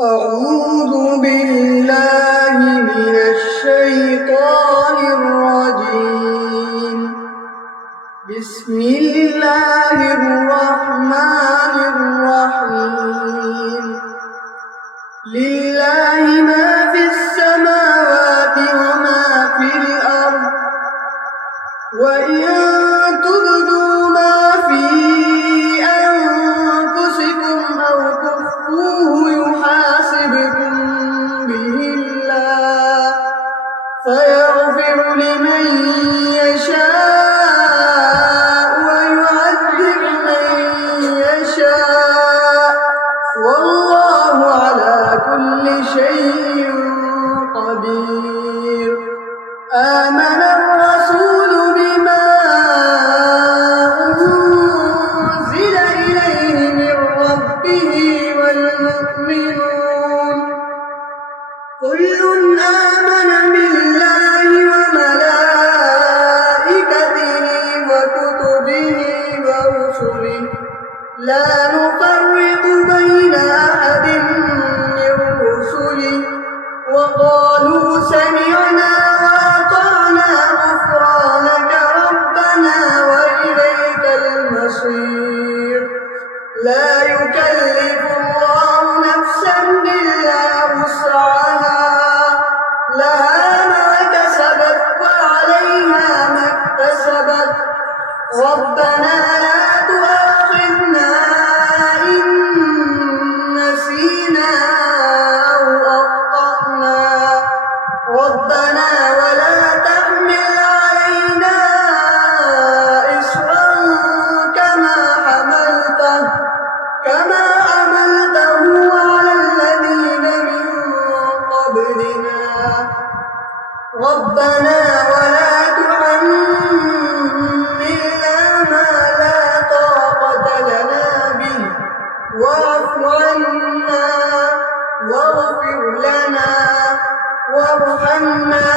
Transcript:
أعوذ بالله من الشيطان الرجيم. بسم الله الرحمن الرحيم. لله ما في السماوات وما في الأرض، وإن تبدوا ما في أنفسكم أو تخفوه يحاسبكم به الله، فيغفر لمن يشاء ويعذب من يشاء، والله على كل شيء قدير. آمن الرسول بما أنزل إليه من ربه والمؤمنون كل آمن بالله وملائكته وكتبه ورسله لا نفرق بين أحد من رسله، وقالوا سمعنا وأطعنا غفرانك ربنا وإليك المصير. لا يكلف الله نفسا إلا وسعها، لها ما كسبت وعليها ما اكتسبت. ربنا لا تؤاخذنا إن نسينا أو أخطأنا، ربنا ولا تحمل علينا إصرا كما حملته على الذين من قبلنا، ربنا ولا تحملنا ما لا طاقة لنا به، واعف عنا واغفر لنا وارحمنا